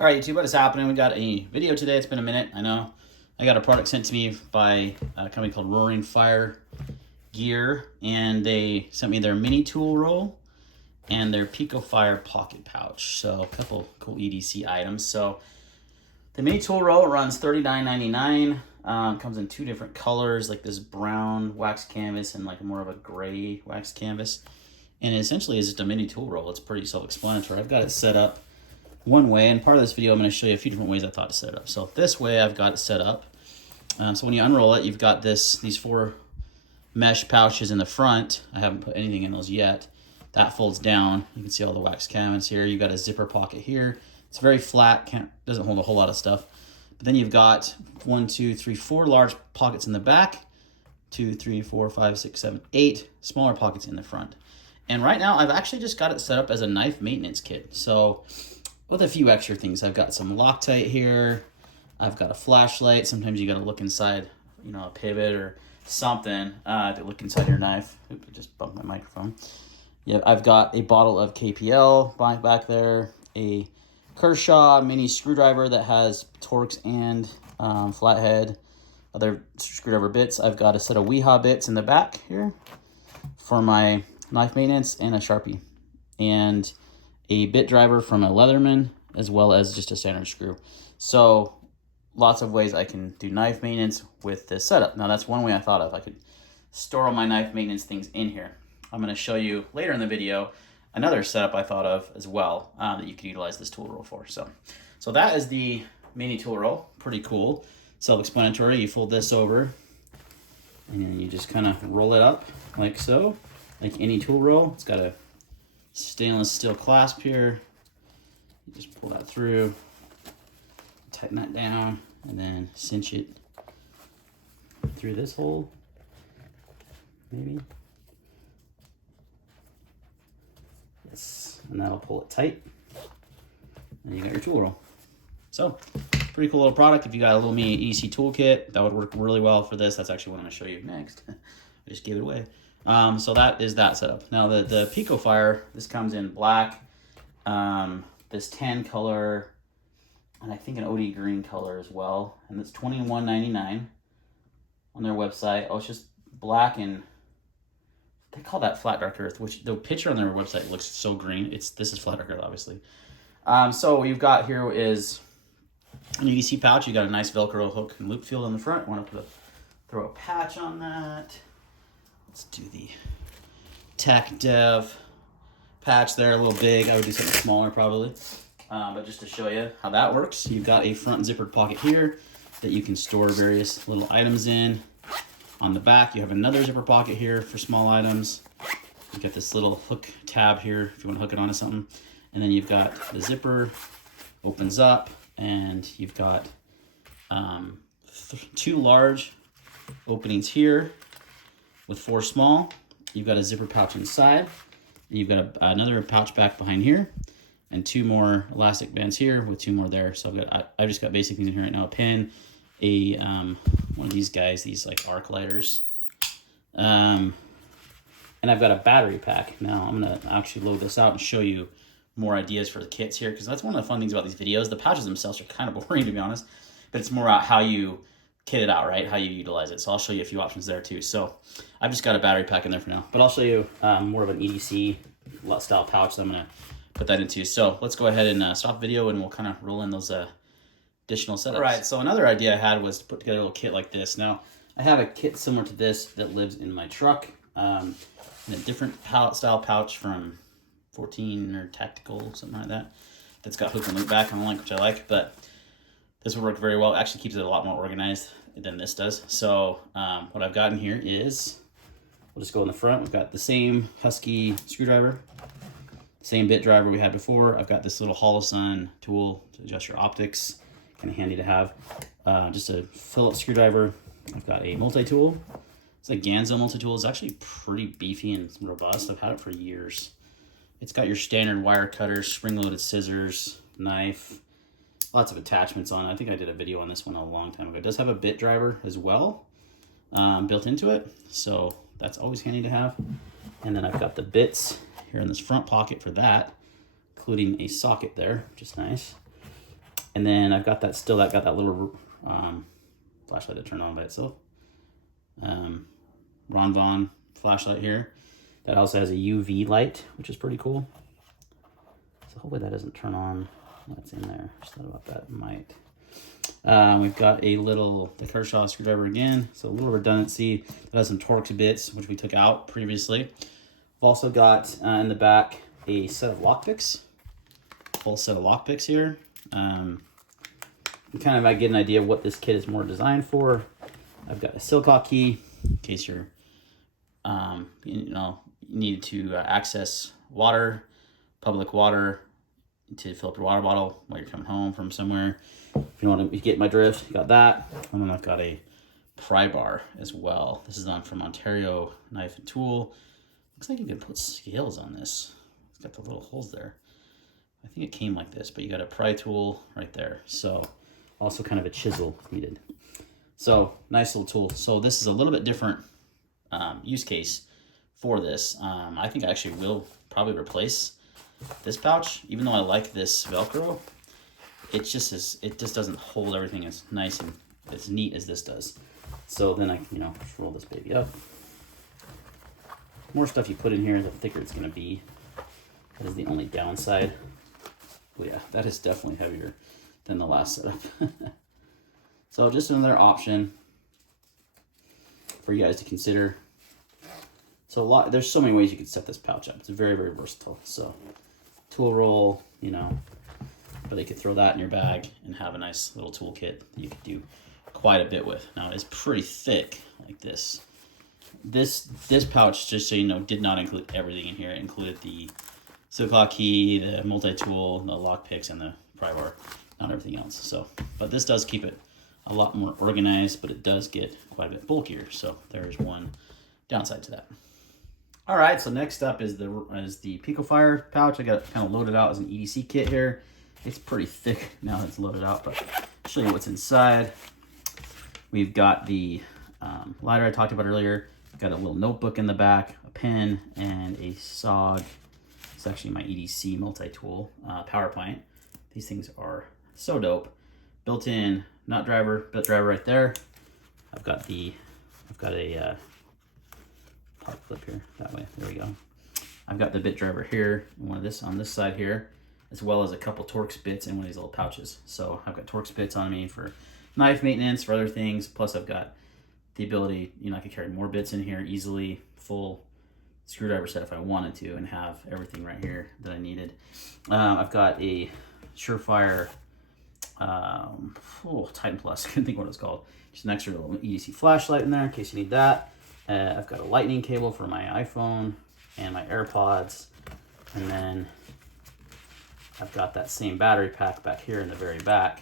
All right, YouTube, what is happening? We got a video today. It's been a minute, I know. I got a product sent to me by a company called Roaring Fire Gear, and they sent me their mini tool roll and their Pico Fire pocket pouch. So a couple cool EDC items. So the mini tool roll runs $39.99. Comes in two different colors, like this brown wax canvas and like more of a gray wax canvas. And it essentially is just a mini tool roll. It's pretty self-explanatory. I've got it set up one way, and part of this video I'm going to show you a few different ways I thought to set it up. So this way I've got it set up. So when you unroll it, you've got these four mesh pouches in the front. I haven't put anything in those yet. That folds down. You can see all the wax canvas here. You've got a zipper pocket here. It's very flat, doesn't hold a whole lot of stuff. But then you've got 1, 2, 3, 4 large pockets in the back, 2, 3, 4, 5, 6, 7, 8 smaller pockets in the front. And right now I've actually just got it set up as a knife maintenance kit. So with a few extra things, I've got some Loctite here. I've got a flashlight. Sometimes you got to look inside, you know, a pivot or something to look inside your knife. Oops, I just bumped my microphone. Yeah, I've got a bottle of KPL back there, a Kershaw mini screwdriver that has Torx and flathead, other screwdriver bits. I've got a set of Weehaw bits in the back here for my knife maintenance, and a Sharpie, and a bit driver from a Leatherman, as well as just a standard screw. So lots of ways I can do knife maintenance with this setup. Now that's one way I thought of. I could store all my knife maintenance things in here. I'm going to show you later in the video another setup I thought of as well that you can utilize this tool roll for. So that is the mini tool roll. Pretty cool. Self-explanatory. You fold this over and then you just kind of roll it up like so, like any tool roll. It's got a stainless steel clasp here. You just pull that through, tighten that down, and then cinch it through this hole, maybe. Yes, and that'll pull it tight, and you got your tool roll. So, pretty cool little product. If you got a little mini EDC toolkit, that would work really well for this. That's actually what I'm going to show you next. I just gave it away. So that is that setup. Now the Pico Fire, this comes in black, this tan color, and I think an OD green color as well. And it's $21.99 on their website. Oh, it's just black, and they call that flat dark earth, which the picture on their website looks so green. This is flat dark earth, obviously. So what you've got here is an EDC pouch. You got a nice Velcro hook and loop field on the front. Want to throw a patch on that. Let's do the Tech Dev patch there, a little big. I would do something smaller probably. But just to show you how that works, you've got a front zippered pocket here that you can store various little items in. On the back, you have another zipper pocket here for small items. You've got this little hook tab here if you want to hook it onto something. And then you've got the zipper, opens up, and you've got 2 large openings here with 4 small. You've got a zipper pouch inside. You've got another pouch back behind here, and 2 more elastic bands here with 2 more there. So I've just got basic things in here right now: a pin, a one of these guys, these like arc lighters, and I've got a battery pack. Now I'm gonna actually load this out and show you more ideas for the kits here, because that's one of the fun things about these videos. The pouches themselves are kind of boring, to be honest, but it's more about how you kit it out, right? How you utilize it. So I'll show you a few options there too. So I've just got a battery pack in there for now, but I'll show you more of an EDC style pouch that I'm gonna put that into. So let's go ahead and stop the video, and we'll kind of roll in those additional setups. All right, so another idea I had was to put together a little kit like this. Now I have a kit similar to this that lives in my truck, in a different style pouch from 14 or Tactical, something like that. That's got hook and loop back on the link, which I like, but this would work very well. It actually keeps it a lot more organized than this does. So what I've got in here is, we'll just go in the front. We've got the same Husky screwdriver, same bit driver we had before. I've got this little Holosun tool to adjust your optics, kind of handy to have. Just a Phillips screwdriver. I've got a multi-tool. It's a Ganzo multi-tool. It's actually pretty beefy and robust. I've had it for years. It's got your standard wire cutters, spring-loaded scissors, knife, lots of attachments on it. I think I did a video on this one a long time ago. It does have a bit driver as well built into it, so that's always handy to have. And then I've got the bits here in this front pocket for that, including a socket there, which is nice. And then I've got that still, that got that little flashlight to turn on by itself. Ron Vaughn flashlight here. That also has a UV light, which is pretty cool. So hopefully that doesn't turn on. What's in there? Just thought about that. It might. We've got the Kershaw screwdriver again, so a little redundancy. That has some Torx bits, which we took out previously. We've also got in the back a set of lockpicks, full set of lockpicks here. Kind of I get an idea of what this kit is more designed for. I've got a Silcock key in case you're, you need to access water, public water, to fill up your water bottle while you're coming home from somewhere. If you want to get my drift, you got that. And then I've got a pry bar as well. This is from Ontario Knife and Tool. Looks like you can put scales on this. It's got the little holes there. I think it came like this, but you got a pry tool right there. So also kind of a chisel needed. So nice little tool. So this is a little bit different use case for this. I think I actually will probably replace this pouch, even though I like this Velcro. It just doesn't hold everything as nice and as neat as this does. So then I can, just roll this baby up. The more stuff you put in here, the thicker it's gonna be. That is the only downside. Well, yeah, that is definitely heavier than the last setup. So just another option for you guys to consider. So there's so many ways you could set this pouch up. It's very, very versatile. So tool roll, but you could throw that in your bag and have a nice little toolkit that you could do quite a bit with. Now it's pretty thick like this. This pouch, just so you know, did not include everything in here. It included the Silcock key, the multi-tool, the lock picks, and the pry bar, not everything else. So, but this does keep it a lot more organized, but it does get quite a bit bulkier. So there's one downside to that. All right, so next up is the Picofire pouch. I got it kind of loaded out as an EDC kit here. It's pretty thick now that it's loaded out, but I'll show you what's inside. We've got the lighter I talked about earlier. Got a little notebook in the back, a pen, and a SOG. It's actually my EDC multi-tool power pint. These things are so dope. Built-in bit driver right there. I've got a pop clip here that way. There we go. I've got the bit driver here, one of this on this side here, as well as a couple Torx bits in one of these little pouches. So I've got Torx bits on me for knife maintenance, for other things. Plus I've got the ability, I could carry more bits in here easily, full screwdriver set if I wanted to, and have everything right here that I needed. I've got a Surefire Titan Plus, couldn't think what it was called. Just an extra little EDC flashlight in there in case you need that. I've got a lightning cable for my iPhone and my AirPods. And then I've got that same battery pack back here in the very back.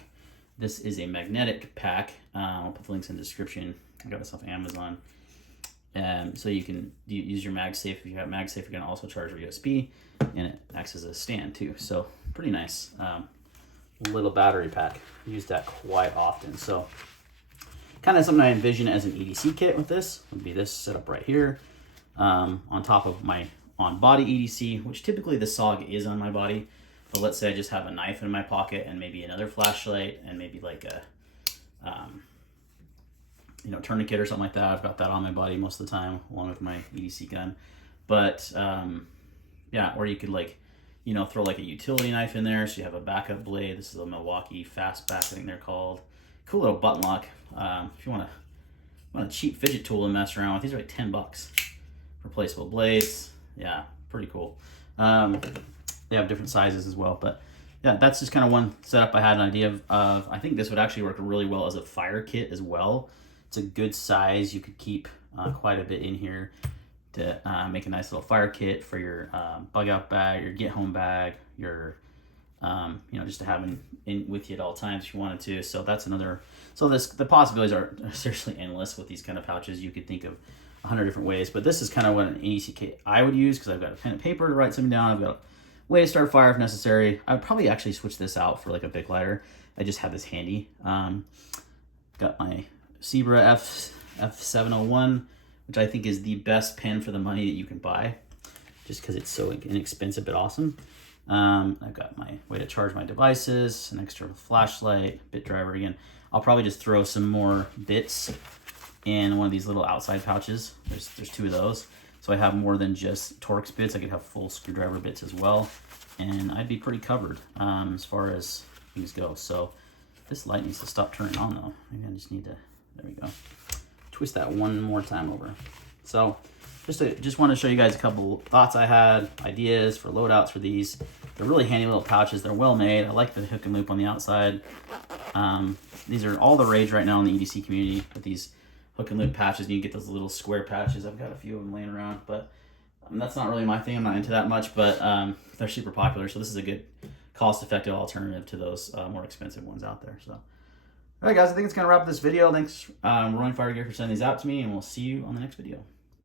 This is a magnetic pack. I'll put the links in the description. I got this off Amazon. So you can use your MagSafe. If you have MagSafe, you can also charge with USB, and it acts as a stand too. So pretty nice little battery pack. I use that quite often. So kind of something I envision as an EDC kit with this would be this setup right here, on top of my on-body EDC, which typically the SOG is on my body. But let's say I just have a knife in my pocket and maybe another flashlight and maybe like a tourniquet or something like that. I've got that on my body most of the time along with my EDC gun. But yeah, or you could throw like a utility knife in there so you have a backup blade. This is a Milwaukee Fastback, I think they're called. Cool little button lock. If you want a cheap fidget tool to mess around with, these are like $10. Replaceable blades. Yeah, pretty cool. They have different sizes as well, but yeah, that's just kind of one setup I had an idea of. I think this would actually work really well as a fire kit as well. It's a good size. You could keep quite a bit in here to make a nice little fire kit for your bug out bag, your get home bag, your just to have in with you at all times if you wanted to. So that's another. So the possibilities are seriously endless with these kind of pouches. You could think of 100 different ways, but this is kind of what an EDC kit I would use because I've got a pen and paper to write something down. I've got a way to start a fire if necessary. I would probably actually switch this out for like a Bic lighter. I just have this handy. Got my Zebra F701, which I think is the best pen for the money that you can buy, just because it's so inexpensive but awesome. I've got my way to charge my devices, an extra flashlight, bit driver again. I'll probably just throw some more bits in one of these little outside pouches. There's 2 of those. So I have more than just Torx bits. I could have full screwdriver bits as well. And I'd be pretty covered as far as things go. So this light needs to stop turning on though. Maybe I just need to, there we go. Twist that one more time over. So just want to show you guys a couple thoughts I had, ideas for loadouts for these. They're really handy little pouches. They're well made. I like the hook and loop on the outside. These are all the rage right now in the EDC community with these hook and loop patches. You get those little square patches. I've got a few of them laying around, but that's not really my thing. I'm not into that much, but they're super popular. So this is a good cost-effective alternative to those more expensive ones out there. So, all right, guys, I think it's going to wrap up this video. Thanks, Roaring Fire Gear, for sending these out to me, and we'll see you on the next video.